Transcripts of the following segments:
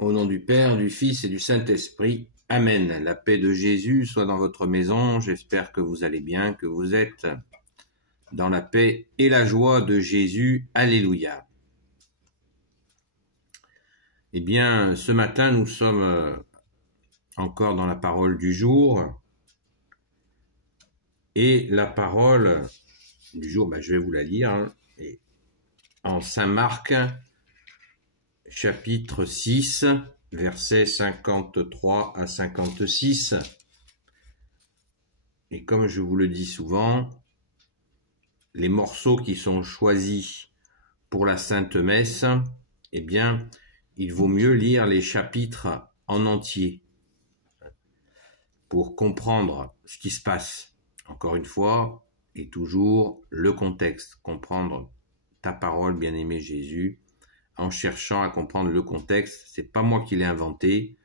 Au nom du Père, du Fils et du Saint-Esprit. Amen. La paix de Jésus soit dans votre maison. J'espère que vous allez bien, que vous êtes dans la paix et la joie de Jésus. Alléluia. Eh bien, ce matin, nous sommes encore dans la parole du jour. Et la parole du jour, je vais vous la lire. En Saint Marc, chapitre 6, versets 53 à 56. Et comme je vous le dis souvent, les morceaux qui sont choisis pour la Sainte Messe, eh bien, il vaut mieux lire les chapitres en entier pour comprendre ce qui se passe. Encore une fois, et toujours le contexte, comprendre ta parole, bien-aimé Jésus, en cherchant à comprendre le contexte. C'est pas moi qui l'ai inventé,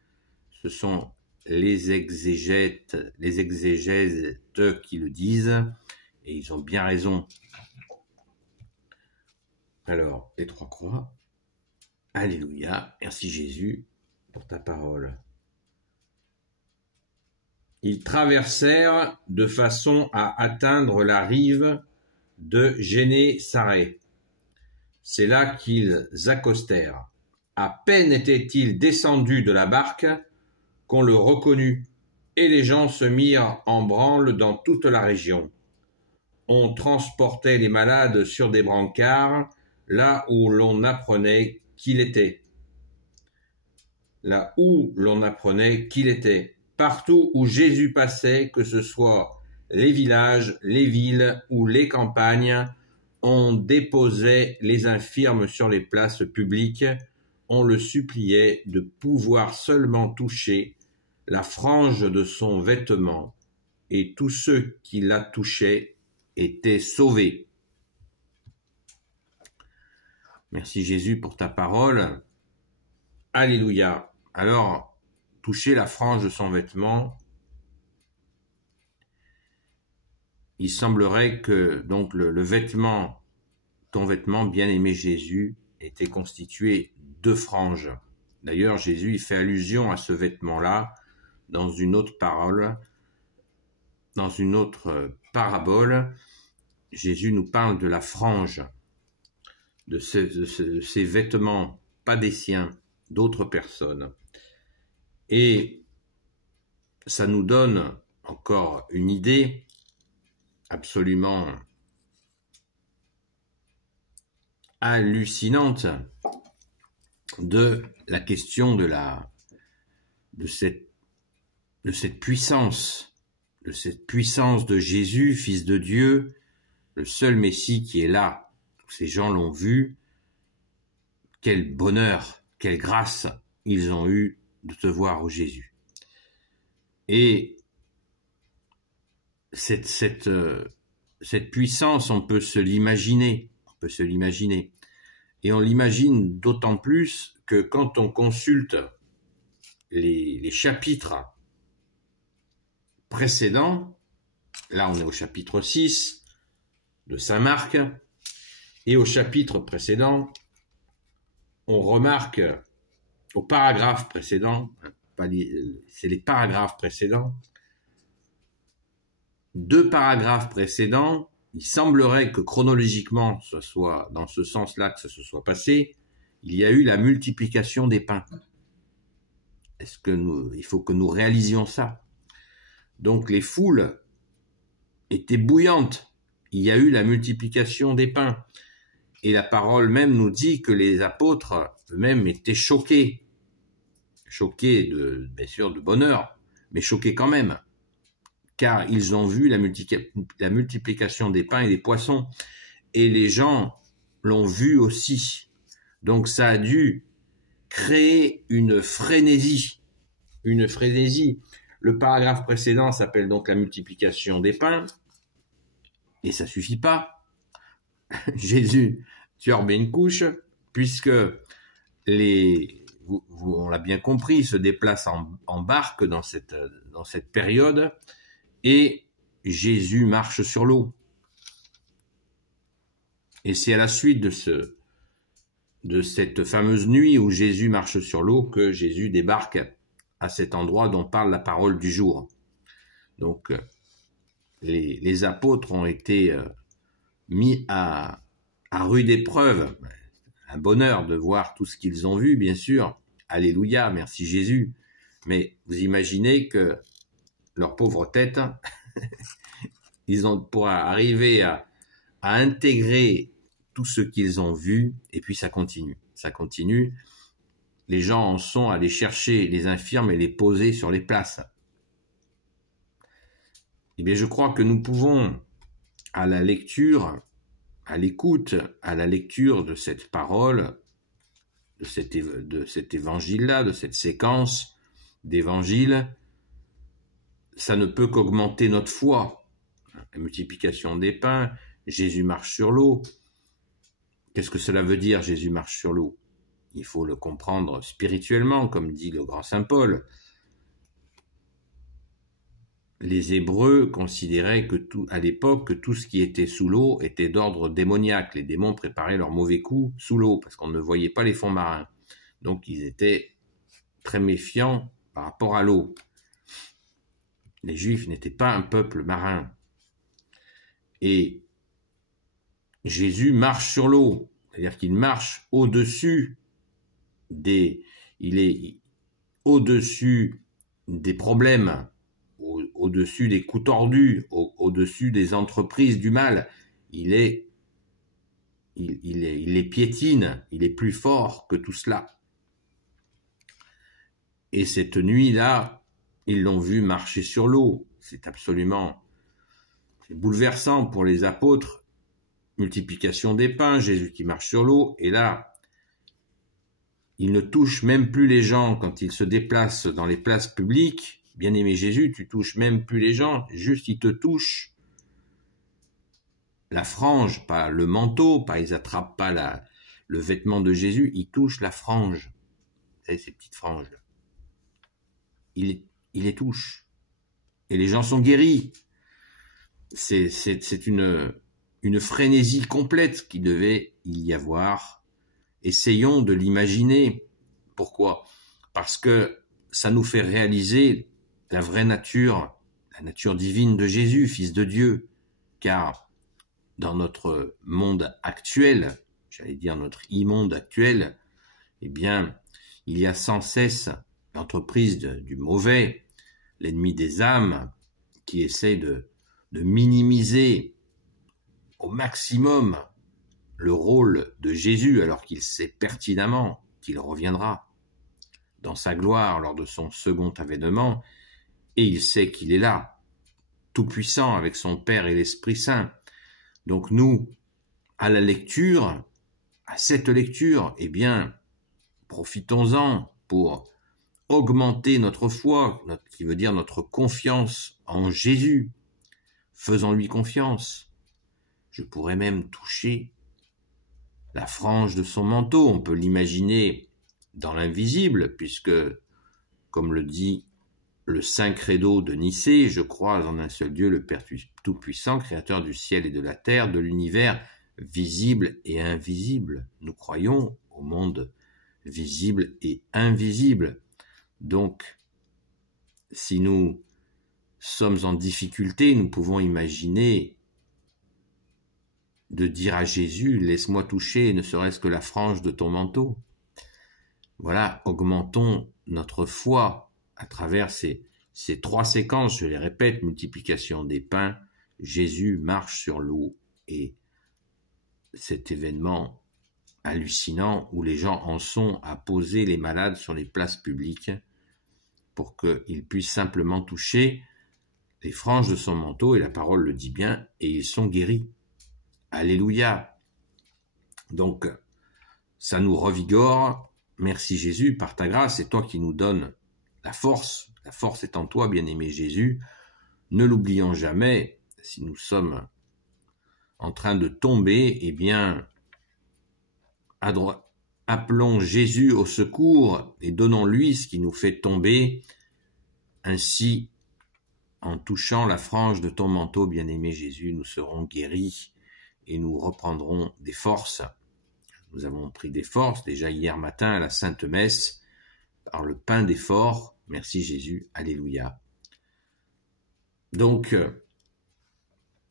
ce sont les exégètes qui le disent, et ils ont bien raison. Alors, les trois croix. Alléluia, merci Jésus pour ta parole. Ils traversèrent de façon à atteindre la rive de Génésareth. C'est là qu'ils accostèrent. À peine étaient-ils descendus de la barque qu'on le reconnut, et les gens se mirent en branle dans toute la région. On transportait les malades sur des brancards, là où l'on apprenait qu'il était. Partout où Jésus passait, que ce soit les villages, les villes ou les campagnes, on déposait les infirmes sur les places publiques, on le suppliait de pouvoir seulement toucher la frange de son vêtement, et tous ceux qui la touchaient étaient sauvés. Merci Jésus pour ta parole. Alléluia. Alors, toucher la frange de son vêtement, il semblerait que donc le vêtement, ton vêtement, bien-aimé Jésus, était constitué de franges. D'ailleurs, Jésus il fait allusion à ce vêtement-là dans une autre parole, dans une autre parabole. Jésus nous parle de la frange, de ces vêtements, pas des siens, d'autres personnes. Et ça nous donne encore une idée absolument hallucinante de la question de cette puissance de Jésus, Fils de Dieu, le seul Messie qui est là. Tous ces gens l'ont vu. Quel bonheur, quelle grâce ils ont eu de te voir, ô Jésus. Et cette puissance, on peut se l'imaginer. Et on l'imagine d'autant plus que quand on consulte les chapitres précédents, là on est au chapitre 6 de Saint Marc, et au chapitre précédent, on remarque au paragraphe précédent, c'est les paragraphes précédents, 2 paragraphes précédents, il semblerait que chronologiquement, ce soit dans ce sens-là que ça se soit passé, il y a eu la multiplication des pains. Il faut que nous réalisions ça. Donc les foules étaient bouillantes. Il y a eu la multiplication des pains. Et la parole même nous dit que les apôtres eux-mêmes étaient choqués. Choqués bien sûr de bonheur, mais choqués quand même. Car ils ont vu la multiplication des pains et des poissons. Et les gens l'ont vu aussi. Donc ça a dû créer une frénésie. Le paragraphe précédent s'appelle donc la multiplication des pains. Et ça suffit pas. Jésus, tu en remets une couche, puisque on l'a bien compris, se déplace en barque dans cette période, et Jésus marche sur l'eau. Et c'est à la suite de de cette fameuse nuit où Jésus marche sur l'eau que Jésus débarque à cet endroit dont parle la parole du jour. Donc, les apôtres ont été mis à rude épreuve. Un bonheur de voir tout ce qu'ils ont vu, bien sûr. Alléluia, merci Jésus. Mais vous imaginez que leur pauvre tête, ils ont pour arriver à intégrer tout ce qu'ils ont vu, et puis ça continue. Ça continue. Les gens en sont allés chercher les infirmes et les poser sur les places. Eh bien, je crois que nous pouvons, à la lecture, à l'écoute, à la lecture de cette parole, de cet évangile-là, de cette séquence d'évangiles, ça ne peut qu'augmenter notre foi. La multiplication des pains, Jésus marche sur l'eau. Qu'est-ce que cela veut dire, Jésus marche sur l'eau? Il faut le comprendre spirituellement, comme dit le grand saint Paul. Les Hébreux considéraient à l'époque que tout ce qui était sous l'eau était d'ordre démoniaque. Les démons préparaient leurs mauvais coups sous l'eau parce qu'on ne voyait pas les fonds marins. Donc ils étaient très méfiants par rapport à l'eau. Les Juifs n'étaient pas un peuple marin. Et Jésus marche sur l'eau, c'est-à-dire qu'il marche au-dessus il est au-dessus des problèmes, au-dessus des coups tordus, au-dessus des entreprises du mal. Il les piétine, il est plus fort que tout cela. Et cette nuit-là, ils l'ont vu marcher sur l'eau. C'est bouleversant pour les apôtres. Multiplication des pains, Jésus qui marche sur l'eau, et là, il ne touche même plus les gens quand il se déplace dans les places publiques. Bien-aimé Jésus, tu touches même plus les gens, juste il te touche la frange, pas le manteau, pas ils attrapent pas le vêtement de Jésus, il touche la frange. Vous savez, ces petites franges. Il les touche. Et les gens sont guéris. C'est une frénésie complète qui devait y avoir. Essayons de l'imaginer. Pourquoi? Parce que ça nous fait réaliser la vraie nature, la nature divine de Jésus, Fils de Dieu. Car dans notre monde actuel, j'allais dire notre immonde actuel, eh bien, il y a sans cesse l'entreprise du mauvais, l'ennemi des âmes, qui essaie de minimiser au maximum le rôle de Jésus, alors qu'il sait pertinemment qu'il reviendra dans sa gloire lors de son second avènement, et il sait qu'il est là, tout-puissant avec son Père et l'Esprit Saint. Donc nous, à cette lecture, eh bien, profitons-en pour augmenter notre foi, qui veut dire notre confiance en Jésus. Faisons-lui confiance. Je pourrais même toucher la frange de son manteau, on peut l'imaginer dans l'invisible, puisque, comme le dit le Saint Credo de Nicée, je crois en un seul Dieu, le Père Tout-Puissant, créateur du ciel et de la terre, de l'univers visible et invisible. Nous croyons au monde visible et invisible. Donc, si nous sommes en difficulté, nous pouvons imaginer de dire à Jésus, laisse-moi toucher ne serait-ce que la frange de ton manteau. Voilà, augmentons notre foi à travers ces trois séquences, je les répète, multiplication des pains, Jésus marche sur l'eau et cet événement hallucinant où les gens en sont à poser les malades sur les places publiques pour qu'ils puissent simplement toucher les franges de son manteau, et la parole le dit bien, et ils sont guéris. Alléluia. Donc, ça nous revigore. Merci Jésus, par ta grâce, c'est toi qui nous donnes la force. La force est en toi, bien-aimé Jésus. Ne l'oublions jamais, si nous sommes en train de tomber, eh bien, appelons Jésus au secours et donnons-lui ce qui nous fait tomber. Ainsi, en touchant la frange de ton manteau, bien-aimé Jésus, nous serons guéris et nous reprendrons des forces. Nous avons pris des forces déjà hier matin à la Sainte Messe par le pain d'effort. Merci Jésus, alléluia. Donc,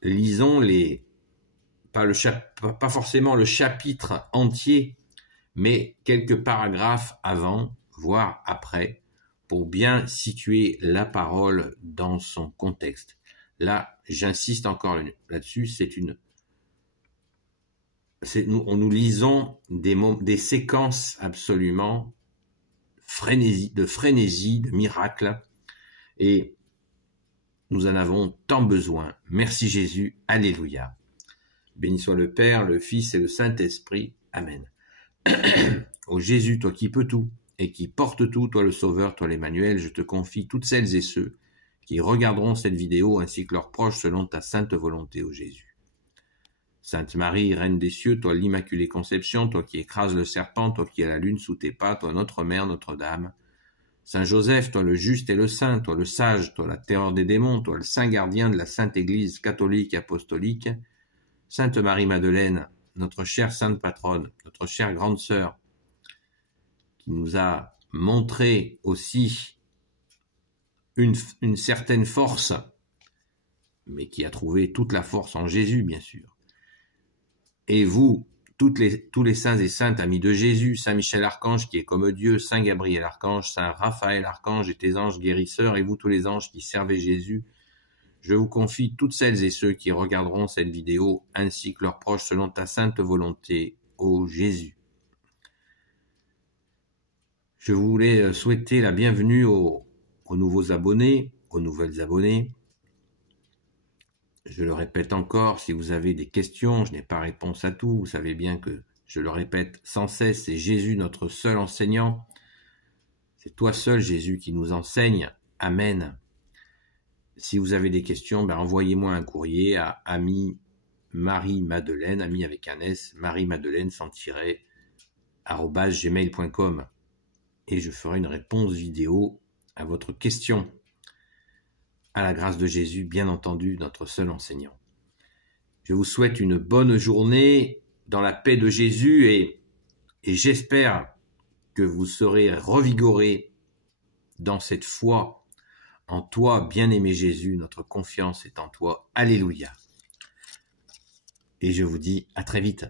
lisons pas forcément le chapitre entier, mais quelques paragraphes avant, voire après, pour bien situer la parole dans son contexte. Là, j'insiste encore là-dessus, nous lisons des séquences absolument de frénésie, de miracles, et nous en avons tant besoin. Merci Jésus, alléluia. Béni soit le Père, le Fils et le Saint-Esprit. Amen. Ô Jésus, toi qui peux tout et qui porte tout, toi le Sauveur, toi l'Emmanuel, je te confie toutes celles et ceux qui regarderont cette vidéo ainsi que leurs proches selon ta sainte volonté, ô Jésus. Sainte Marie, Reine des cieux, toi l'Immaculée Conception, toi qui écrases le serpent, toi qui as la lune sous tes pas, toi notre Mère, Notre-Dame. Saint Joseph, toi le juste et le saint, toi le sage, toi la terreur des démons, toi le saint gardien de la Sainte Église catholique et apostolique. Sainte Marie-Madeleine, notre chère sainte patronne, notre chère grande sœur, qui nous a montré aussi une certaine force, mais qui a trouvé toute la force en Jésus, bien sûr. Et vous, tous les saints et saintes amis de Jésus, Saint Michel Archange qui est comme Dieu, Saint Gabriel Archange, Saint Raphaël Archange et tes anges guérisseurs, et vous tous les anges qui servez Jésus, je vous confie toutes celles et ceux qui regarderont cette vidéo, ainsi que leurs proches selon ta sainte volonté, ô Jésus. Je voulais souhaiter la bienvenue aux nouveaux abonnés, aux nouvelles abonnées. Je le répète encore, si vous avez des questions, je n'ai pas réponse à tout. Vous savez bien que, je le répète sans cesse, c'est Jésus notre seul enseignant. C'est toi seul, Jésus, qui nous enseigne. Amen. Si vous avez des questions, envoyez-moi un courrier à ami Marie-Madeleine, ami avec un S, Marie-Madeleine sans tiret, @gmail.com. Et je ferai une réponse vidéo à votre question. À la grâce de Jésus, bien entendu, notre seul enseignant. Je vous souhaite une bonne journée dans la paix de Jésus et j'espère que vous serez revigorés dans cette foi en toi, bien-aimé Jésus. Notre confiance est en toi. Alléluia. Et je vous dis à très vite.